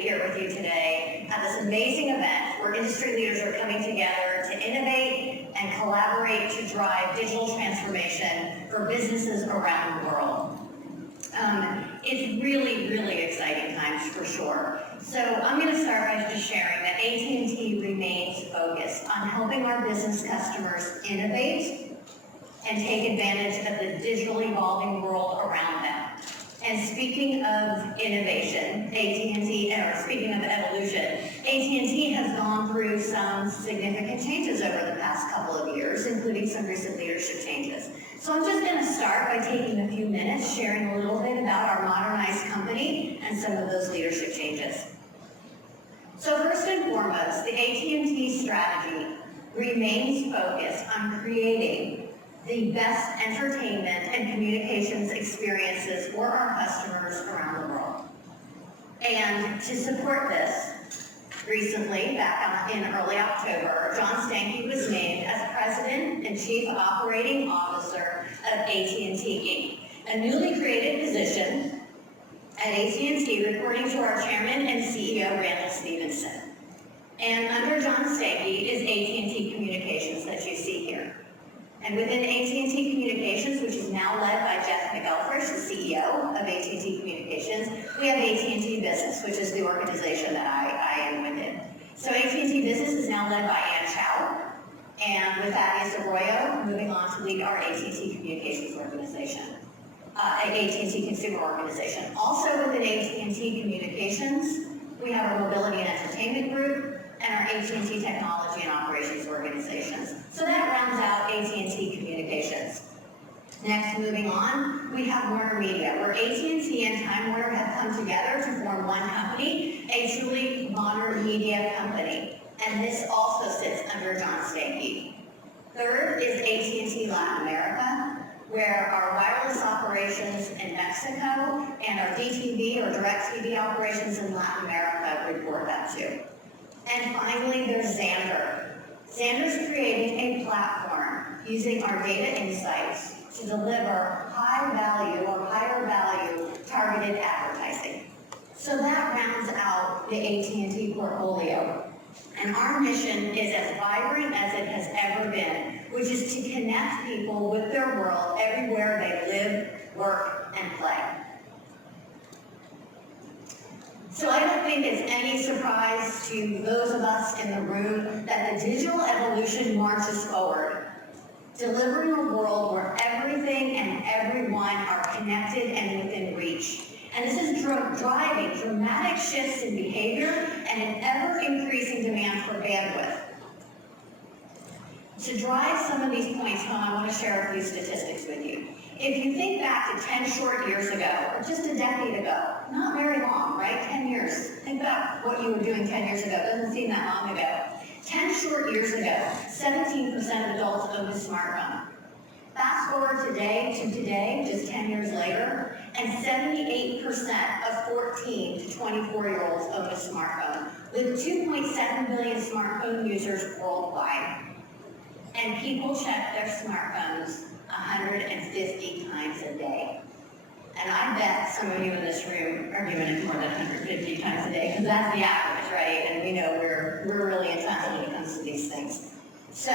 be here with you today at this amazing event where industry leaders are coming together to innovate and collaborate to drive digital transformation for businesses around the world. It's really, really exciting times for sure. So I'm going to start by just sharing that AT&T remains focused on helping our business customers innovate and take advantage of the digitally evolving world around them. And speaking of innovation, speaking of evolution, AT&T has gone through some significant changes over the past couple of years, including some recent leadership changes. So I'm just going to start by taking a few minutes sharing a little bit about our modernized company and some of those leadership changes. So first and foremost, the AT&T Strategy remains focused on creating the best entertainment and communications experiences for our customers around the world. And to support this, recently, back in early October, John Stankey was named as President and Chief Operating Officer of AT&T Inc., a newly created position at AT&T, reporting to our Chairman and CEO, Randall Stephenson. And under John Stankey is AT&T Communications that you see here. And within AT&T Communications, which is now led by Jeff McElfresh, the CEO of AT&T Communications, we have AT&T Business, which is the organization that I am within. So AT&T Business is now led by Ann Chow, and with Thaddeus Arroyo moving on to lead our AT&T Communications organization, AT&T Consumer Organization. Also within AT&T Communications, we have our Mobility and Entertainment Group, and our AT&T Technology and Operations organizations. So that rounds out AT&T Communications. Next, moving on, we have Warner Media, where AT&T and Time Warner have come together to form one company, a truly modern media company. And this also sits under John Stankey. Third is AT&T Latin America, where our wireless operations in Mexico and our DTV or DirecTV operations in Latin America report that to. And finally, there's Xandr. Xandr's creating a platform using our data insights to deliver high value or higher value targeted advertising. So that rounds out the AT&T portfolio. And our mission is as vibrant as it has ever been, which is to connect people with their world everywhere they live, work, and play. So I don't think it's any surprise to those of us in the room that the digital evolution marches forward, delivering a world where everything and everyone are connected and within reach. And this is driving dramatic shifts in behavior and an ever-increasing demand for bandwidth. To drive some of these points home, I want to share a few statistics with you. If you think back to 10 short years ago, or just a decade ago, not very long, right? 10 years. Think about what you were doing 10 years ago. It doesn't seem that long ago. 10 short years ago, 17% of adults owned a smartphone. Fast forward today, just 10 years later, and 78% of 14 to 24-year-olds own a smartphone, with 2.7 billion smartphone users worldwide. And people check their smartphones 150 times a day. And I bet some of you in this room are doing it more than 150 times a day, because that's the average, right? And we know we're really intense when it comes to these things. So,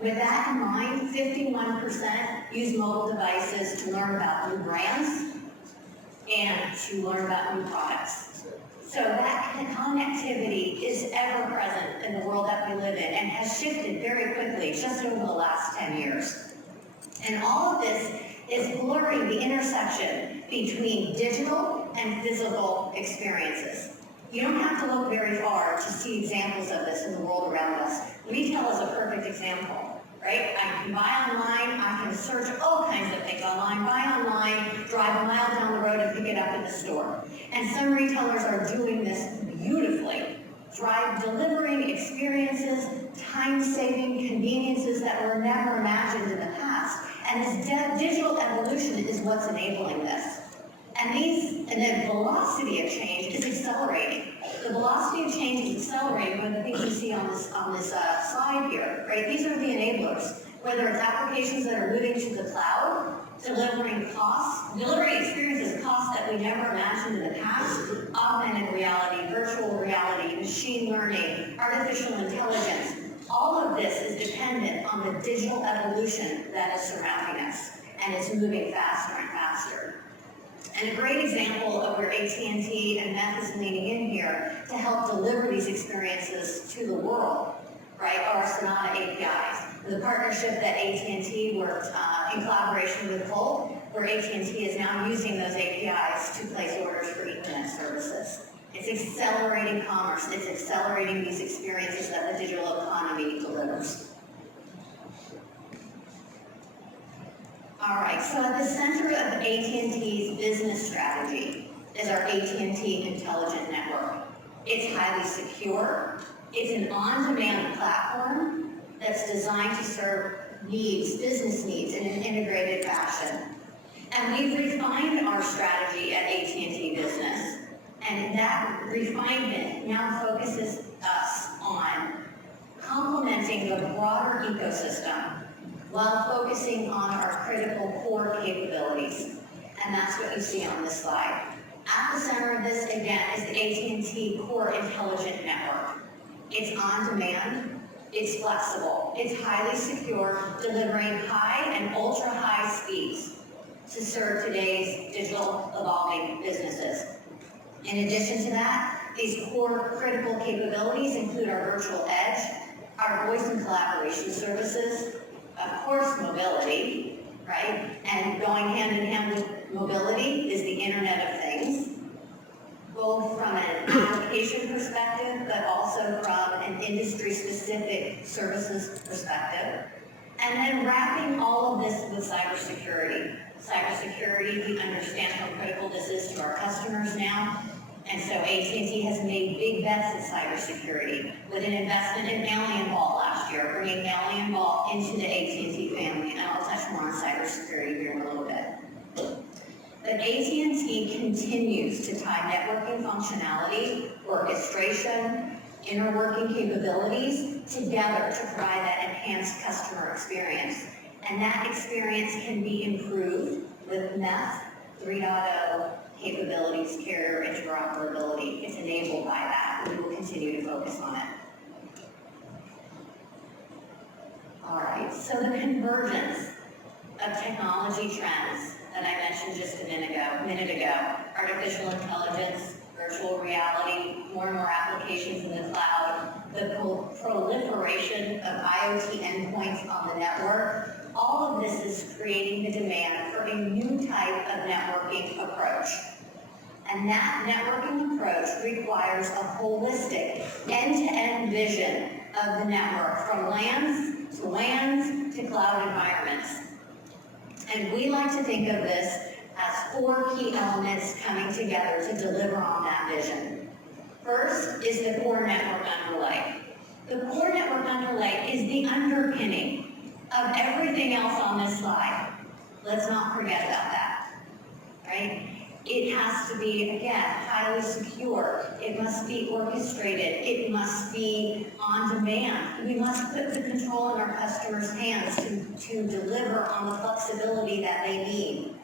with that in mind, 51% use mobile devices to learn about new brands and to learn about new products. So that connectivity is ever present in the world that we live in and has shifted very quickly just over the last 10 years. And all of this is blurring the intersection between digital and physical experiences. You don't have to look very far to see examples of this in the world around us. Retail is a perfect example, right? I can buy online, I can search all kinds of things online, buy online, drive a mile down the road and pick it up in the store. And some retailers are doing this beautifully, delivering experiences, time-saving conveniences that were never imagined in the past. And this digital evolution is what's enabling this. And the velocity of change is accelerating. The velocity of change is accelerating. One of the things you see on this slide here, right? These are the enablers. Whether it's applications that are moving to the cloud, delivering experiences, costs that we never imagined in the past, augmented reality, virtual learning, artificial intelligence, all of this is dependent on the digital evolution that is surrounding us, and it's moving faster and faster. And a great example of where AT&T and Meth is leaning in here to help deliver these experiences to the world, right, are Sonata APIs. The partnership that AT&T worked in collaboration with Volt, where AT&T is now using those APIs to place orders for Ethernet services. It's accelerating commerce. It's accelerating these experiences that the digital economy delivers. All right, so at the center of AT&T's business strategy is our AT&T Intelligent Network. It's highly secure. It's an on-demand platform that's designed to serve needs, business needs, in an integrated fashion. And we've refined our strategy at AT&T Business, and that refinement now focuses us on complementing the broader ecosystem while focusing on our critical core capabilities. And that's what you see on this slide. At the center of this, again, is the AT&T Core Intelligent Network. It's on demand, it's flexible, it's highly secure, delivering high and ultra-high speeds to serve today's digital evolving businesses. In addition to that, these core critical capabilities include our virtual edge, our voice and collaboration services, of course, mobility, right? And going hand in hand with mobility is the Internet of Things, both from an application perspective, but also from an industry-specific services perspective. And then wrapping all of this with cybersecurity. Cybersecurity, we understand how critical this is to our customers now. And so AT&T has made big bets in cybersecurity with an investment in Alien Vault last year, bringing Alien Vault into the AT&T family. And I'll touch more on cybersecurity here in a little bit. But AT&T continues to tie networking functionality, orchestration, inner working capabilities together to provide that enhanced customer experience. And that experience can be improved with Meth 3.0 capabilities, carrier interoperability. It's enabled by that. We will continue to focus on it. All right, so the convergence of technology trends that I mentioned just a minute ago, artificial intelligence, virtual reality, more and more applications in the cloud, the proliferation of IoT endpoints on the network, all of this is creating the demand for a new type of networking approach. And that networking approach requires a holistic, end-to-end vision of the network, from LANs to WANs to cloud environments. And we like to think of this as 4 key elements coming together to deliver on that vision. First is the core network underlay. The core network underlay is the underpinning of everything else on this slide. Let's not forget about that, right? It has to be, again, highly secure. It must be orchestrated. It must be on demand. We must put the control in our customers' hands to deliver on the flexibility that they need.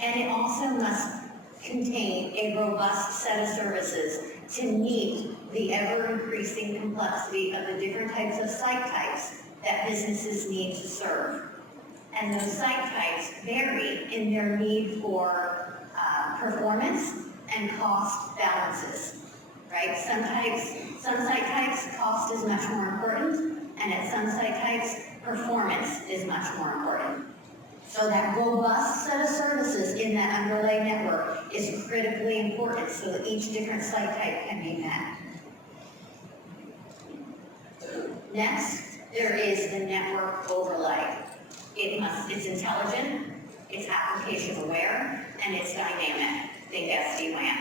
And it also must contain a robust set of services to meet the ever-increasing complexity of the different types of site types that businesses need to serve. And those site types vary in their need for performance and cost balances, right? Some site types, cost is much more important, and at some site types, performance is much more important. So that robust set of services in that underlay network is critically important so that each different site type can be met. Next, there is the network overlay. It's intelligent, it's application aware, and it's dynamic. Think SD-WAN.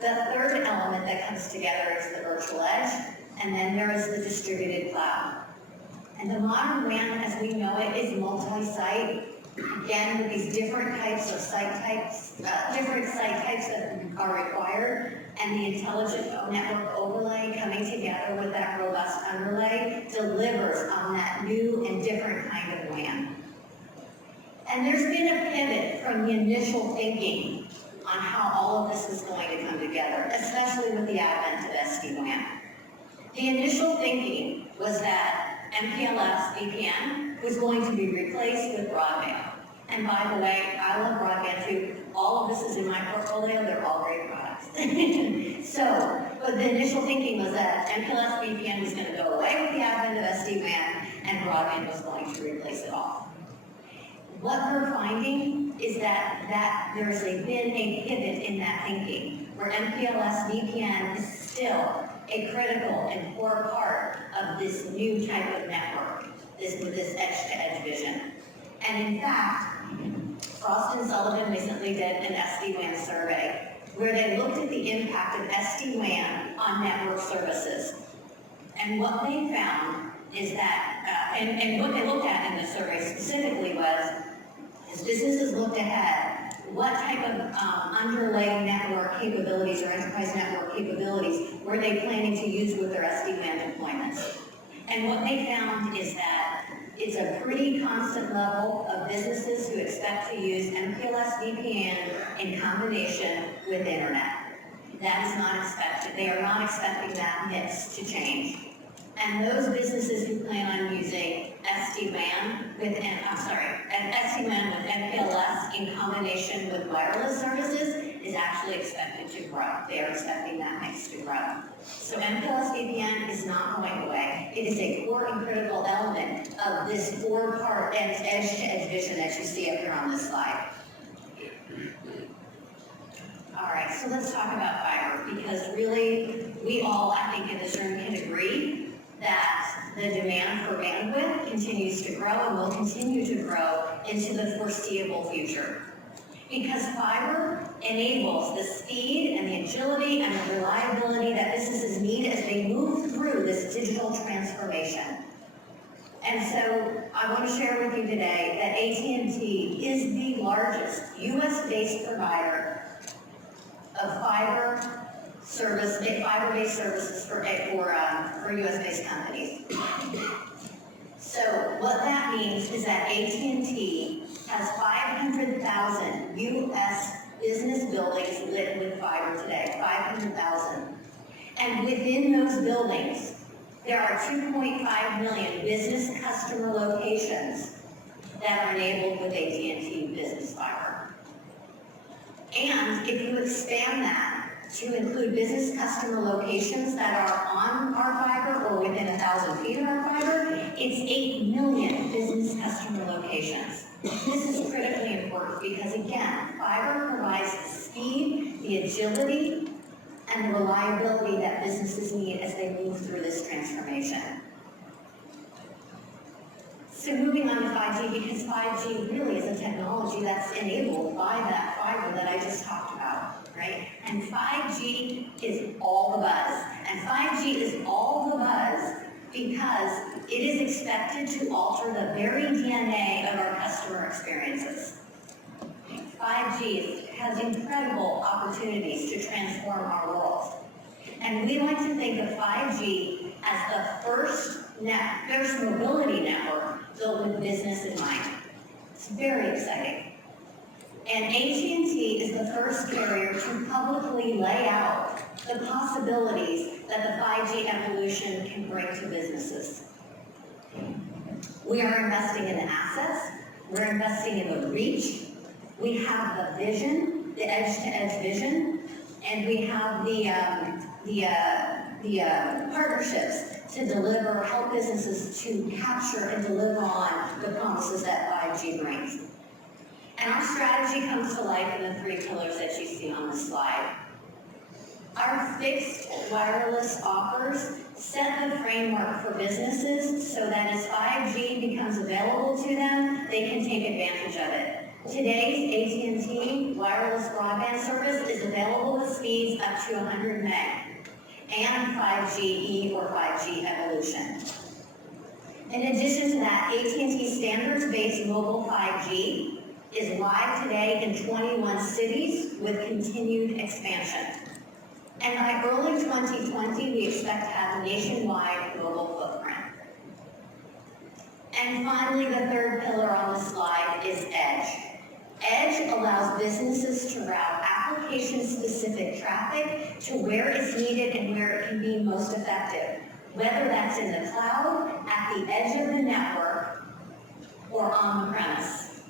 The third element that comes together is the virtual edge, and then there is the distributed cloud. And the modern WAN, as we know it, is multi-site. Again, with these different types of site types, different site types that are required, and the intelligent network overlay coming together with that robust underlay delivers on that new and different kind of WAN. And there's been a pivot from the initial thinking on how all of this is going to come together, especially with the advent of SD-WAN. The initial thinking was that MPLS VPN was going to be replaced with broadband. And by the way, I love broadband too. All of this is in my portfolio. They're all great products. But the initial thinking was that MPLS VPN was going to go away with the advent of SD-WAN, and broadband was going to replace it all. What we're finding is that there's been a pivot in that thinking, where MPLS VPN is still a critical and core part of this new type of network, this edge-to-edge vision. And in fact, Frost & Sullivan recently did an SD-WAN survey where they looked at the impact of SD-WAN on network services. And what they found is that, and what they looked at in the survey specifically was, as businesses looked ahead, what type of underlying network capabilities or enterprise network capabilities were they planning to use with their SD-WAN deployments? And what they found is that it's a pretty constant level of businesses who expect to use MPLS VPN in combination with internet. That is not expected. They are not expecting that mix to change. And those businesses who plan on using SD-WAN with MPLS in combination with wireless services is actually expected to grow. They are expecting that mix to grow. So MPLS VPN is not going away. It is a core and critical element of this four-part edge-to-edge vision that you see up here on this slide. All right, so let's talk about fiber, because really, we all, I think, in this room can agree that the demand for bandwidth continues to grow and will continue to grow into the foreseeable future. Because fiber enables the speed and the agility and the reliability that businesses need as they move through this digital transformation. And so I want to share with you today that AT&T is the largest US-based provider of fiber-based services for US-based companies. So what that means is that AT&T has 500,000 US business buildings lit with fiber today, 500,000. And within those buildings, there are 2.5 million business customer locations that are enabled with AT&T Business Fiber. And if you expand that to include business customer locations that are on our fiber or within 1,000 feet of our fiber, it's 8 million business customer locations. This is critically important because, again, fiber provides the speed, the agility, and the reliability that businesses need as they move through this transformation. So moving on to 5G, because 5G really is a technology that's enabled by that fiber that I just talked about, right? And 5G is all the buzz. And 5G is all the buzz because it is expected to alter the very DNA of our customer experiences. 5G has incredible opportunities to transform our world. And we like to think of 5G as the first mobility network built with business in mind. It's very exciting. And AT&T is the first carrier to publicly lay out the possibilities that the 5G evolution can bring to businesses. We are investing in the assets, we're investing in the reach, we have the vision, the edge-to-edge vision, and we have the partnerships to help businesses to capture and deliver on the promises that 5G brings. And our strategy comes to life in the 3 pillars that you see on the slide. Our fixed wireless offers set the framework for businesses so that as 5G becomes available to them, they can take advantage of it. Today's AT&T wireless broadband service is available with speeds up to 100 meg and 5GE or 5G evolution. In addition to that, AT&T standards-based mobile 5G is live today in 21 cities with continued expansion. And by early 2020, we expect to have a nationwide mobile footprint. And finally, the 3rd pillar on the slide is Edge. Edge allows businesses to route application-specific traffic to where it's needed and where it can be most effective, whether that's in the cloud, at the edge of the network, or on the premise,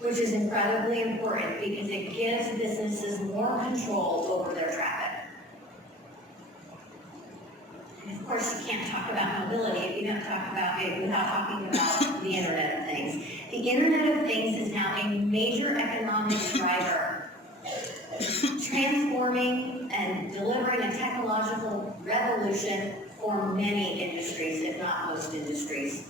which is incredibly important because it gives businesses more control over their traffic. And of course, you can't talk about mobility if you don't talk about it without talking about the Internet of Things. The Internet of Things is now a major economic driver, transforming and delivering a technological revolution for many industries, if not most industries.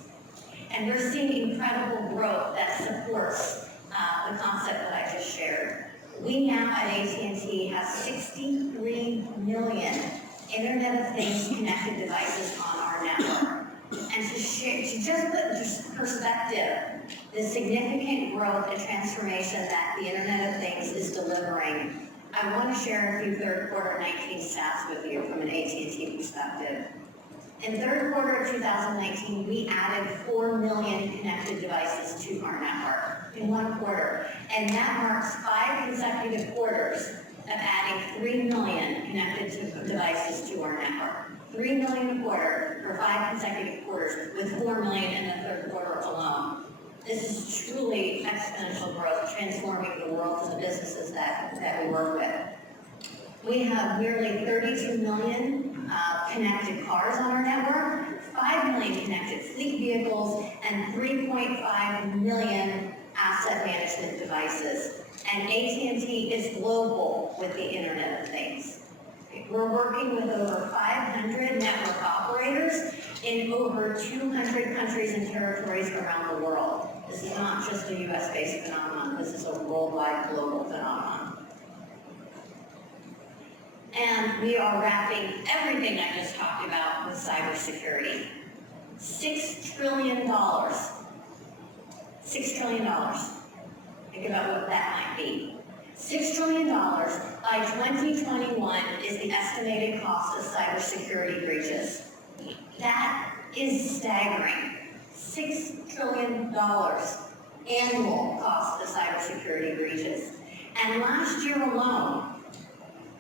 And we're seeing incredible growth that supports the concept that I just shared. We now at AT&T have 63 million Internet of Things connected devices on our network. And to just put into perspective the significant growth and transformation that the Internet of Things is delivering, I want to share a few third quarter 19 stats with you from an AT&T perspective. In third quarter of 2019, we added 4 million connected devices to our network in one quarter. And that marks 5 consecutive quarters of adding 3 million connected devices to our network. 3 million a quarter for 5 consecutive quarters, with 4 million in the third quarter alone. This is truly exponential growth, transforming the world and the businesses that we work with. We have nearly 32 million connected cars on our network, 5 million connected fleet vehicles, and 3.5 million asset management devices. And AT&T is global with the Internet of Things. We're working with over 500 network operators in over 200 countries and territories around the world. This is not just a US-based phenomenon. This is a worldwide, global phenomenon. And we are wrapping everything I just talked about with cybersecurity. $6 trillion. $6 trillion. Think about what that might be. $6 trillion by 2021 is the estimated cost of cybersecurity breaches. That is staggering. $6 trillion annual cost of cybersecurity breaches. And last year alone,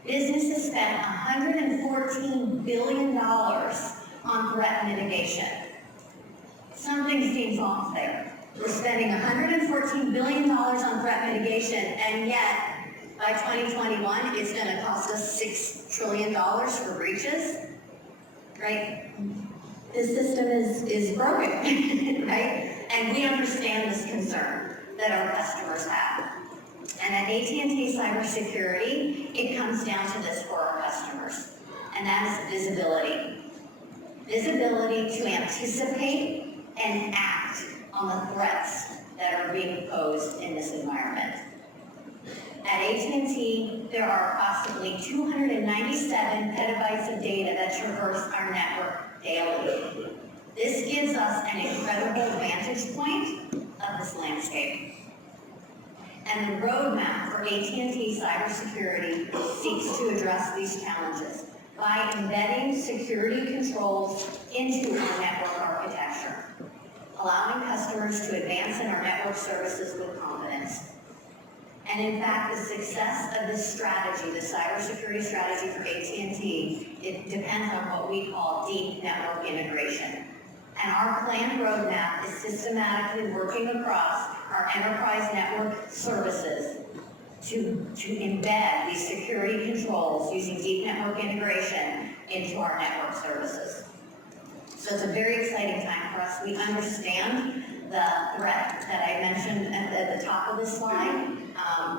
businesses spent $114 billion on threat mitigation. Something seems off there. We're spending $114 billion on threat mitigation, and yet by 2021, it's going to cost us $6 trillion for breaches, right? This system is broken, right? And we understand this concern that our customers have. And at AT&T Cybersecurity, it comes down to this for our customers, and that is visibility. Visibility to anticipate and act on the threats that are being posed in this environment. At AT&T, there are approximately 297 petabytes of data that traverse our network daily. This gives us an incredible vantage point of this landscape. And the roadmap for AT&T Cybersecurity seeks to address these challenges by embedding security controls into our network architecture, allowing customers to advance in our network services with confidence. And in fact, the success of this strategy, the cybersecurity strategy for AT&T, it depends on what we call deep network integration. And our planned roadmap is systematically working across our enterprise network services to embed these security controls using deep network integration into our network services. So it's a very exciting time for us. We understand the threat that I mentioned at the top of the slide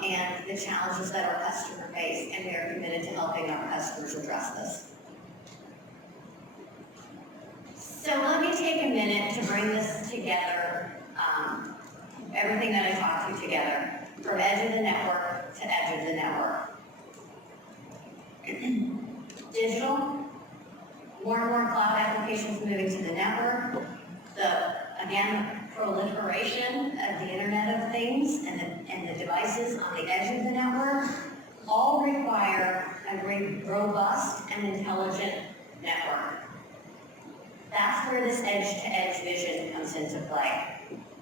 and the challenges that our customers face, and we are committed to helping our customers address this. So let me take a minute to bring this together, everything that I talked to together, from edge of the network to edge of the network. Digital, more and more cloud applications moving to the network, again, proliferation of the Internet of Things and the devices on the edge of the network, all require a very robust and intelligent network. That's where this edge-to-edge vision comes into play.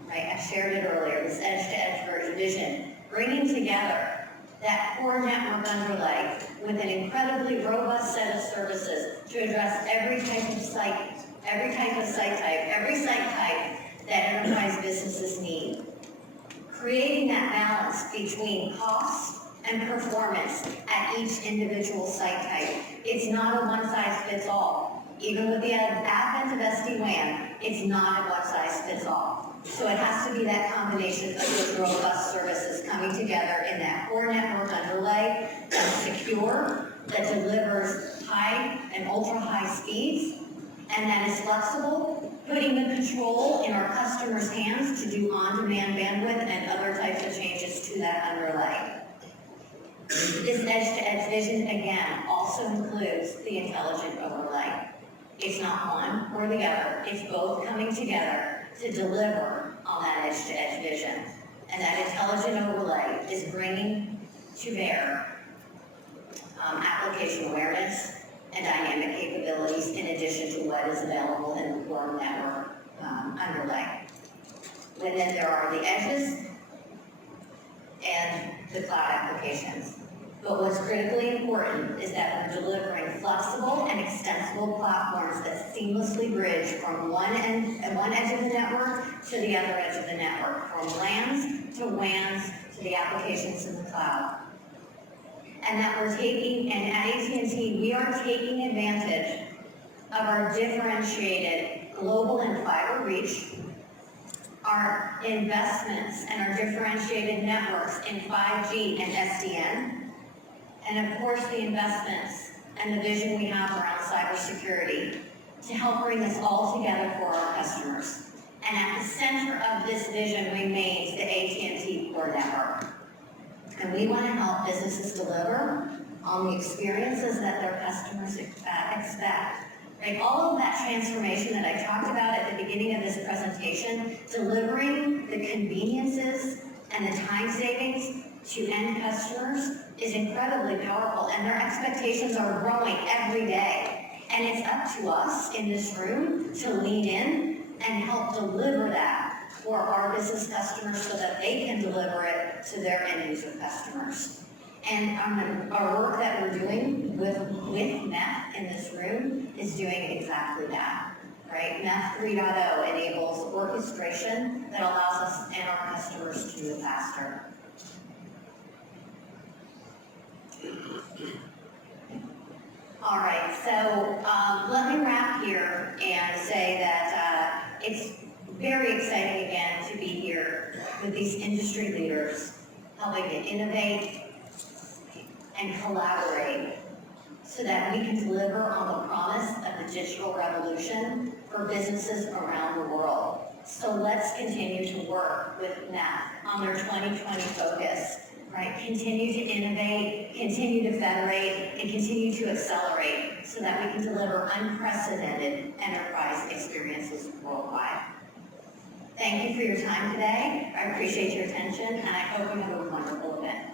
Right? I shared it earlier, this edge-to-edge vision, bringing together that core network underlay with an incredibly robust set of services to address every type of site type, every site type that enterprise businesses need. Creating that balance between cost and performance at each individual site type. It's not a one-size-fits-all. Even with the advent of SD-WAN, it's not a one-size-fits-all. So it has to be that combination of those robust services coming together in that core network underlay that's secure, that delivers high and ultra-high speeds, and that is flexible, putting the control in our customers' hands to do on-demand bandwidth and other types of changes to that underlay. This edge-to-edge vision, again, also includes the intelligent overlay. It's not one or the other. It's both coming together to deliver on that edge-to-edge vision. And that intelligent overlay is bringing to bear application awareness and dynamic capabilities in addition to what is available in the core network underlay. And then there are the edges and the cloud applications. But what's critically important is that we're delivering flexible and extensible platforms that seamlessly bridge from one edge of the network to the other edge of the network, from LANs to WANs to the applications in the cloud. And that we're taking, and at AT&T, we are taking advantage of our differentiated global and fiber reach, our investments and our differentiated networks in 5G and SDN, and of course the investments and the vision we have around cybersecurity to help bring this all together for our customers. And at the center of this vision remains the AT&T core network. And we want to help businesses deliver on the experiences that their customers expect. Right? All of that transformation that I talked about at the beginning of this presentation, delivering the conveniences and the time savings to end customers is incredibly powerful, and their expectations are growing every day. And it's up to us in this room to lean in and help deliver that for our business customers so that they can deliver it to their end user customers. And our work that we're doing with MEF in this room is doing exactly that, right? MEF 3.0 enables orchestration that allows us and our customers to move faster. All right, so let me wrap here and say that it's very exciting again to be here with these industry leaders, helping to innovate and collaborate so that we can deliver on the promise of the digital revolution for businesses around the world. So let's continue to work with MEF on their 2020 focus. Right? Continue to innovate, continue to federate, and continue to accelerate so that we can deliver unprecedented enterprise experiences worldwide. Thank you for your time today. I appreciate your attention, and I hope you have a wonderful event.